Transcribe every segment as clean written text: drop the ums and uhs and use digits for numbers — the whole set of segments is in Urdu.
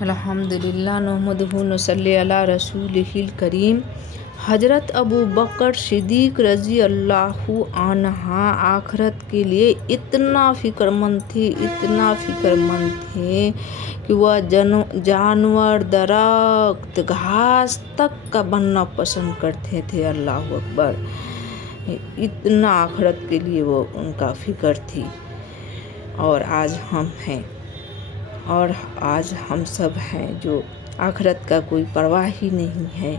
الحمدللہ نحمدہ نصلی علی رسولہ الکریم۔ حضرت ابو بکر صدیق رضی اللہ عنہ آخرت کے لیے اتنا فکر مند تھے کہ وہ جانور، درخت، گھاس تک کا بننا پسند کرتے تھے۔ اللہ اکبر! اتنا آخرت کے لیے وہ ان کا فکر تھی۔ اور آج ہم سب ہیں جو آخرت کا کوئی پرواہ ہی نہیں ہے۔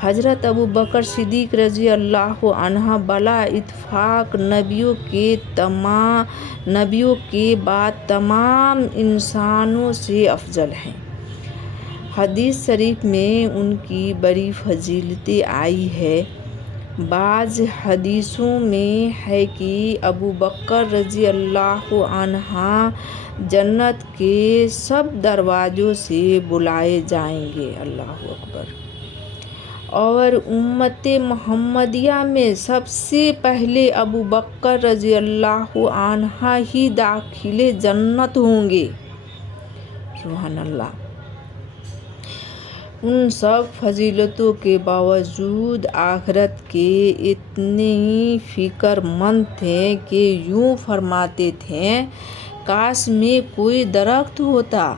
حضرت ابو بکر صدیق رضی اللہ عنہ بلا اتفاق نبیوں کے بعد تمام انسانوں سے افضل ہیں۔ حدیث شریف میں ان کی بڑی فضیلتیں آئی ہیں۔ بعض حدیثوں میں ہے کہ ابو بکر رضی اللہ عنہ جنت کے سب دروازوں سے بلائے جائیں گے۔ اللہ اکبر! اور امت محمدیہ میں سب سے پہلے ابو بکر رضی اللہ عنہ ہی داخل جنت ہوں گے۔ سبحان اللہ! ان سب فضیلتوں کے باوجود آخرت کے اتنے ہی فکر مند تھے کہ یوں فرماتے تھے، کاش میں کوئی درخت ہوتا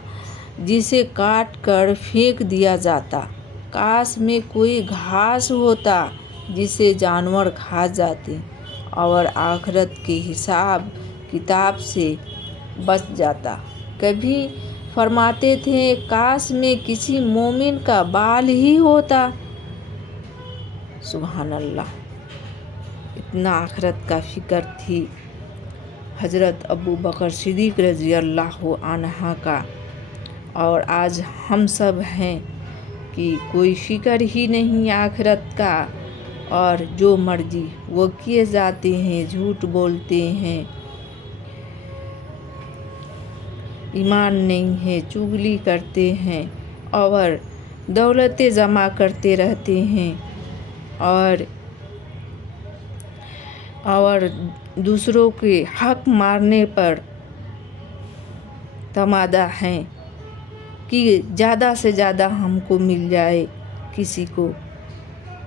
جسے کاٹ کر پھینک دیا جاتا، کاش میں کوئی گھاس ہوتا جسے جانور کھا جاتے اور آخرت کے حساب کتاب سے بچ جاتا۔ کبھی فرماتے تھے، کاش میں کسی مومن کا بال ہی ہوتا۔ سبحان اللہ! اتنا آخرت کا فکر تھی حضرت ابو بکر صدیق رضی اللہ عنہ کا۔ اور آج ہم سب ہیں کہ کوئی فکر ہی نہیں آخرت کا، اور جو مرضی وہ کیے جاتے ہیں، جھوٹ بولتے ہیں، ایمان نہیں ہے، چغلی کرتے ہیں اور دولتیں جمع کرتے رہتے ہیں اور دوسروں کے حق مارنے پر تمادہ ہیں کہ زیادہ سے زیادہ ہم کو مل جائے، کسی کو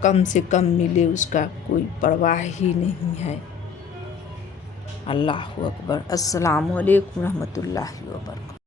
کم سے کم ملے، اس کا کوئی پرواہ ہی نہیں ہے۔ اللہ اکبر! السلام علیکم ورحمۃ اللہ وبرکاتہ۔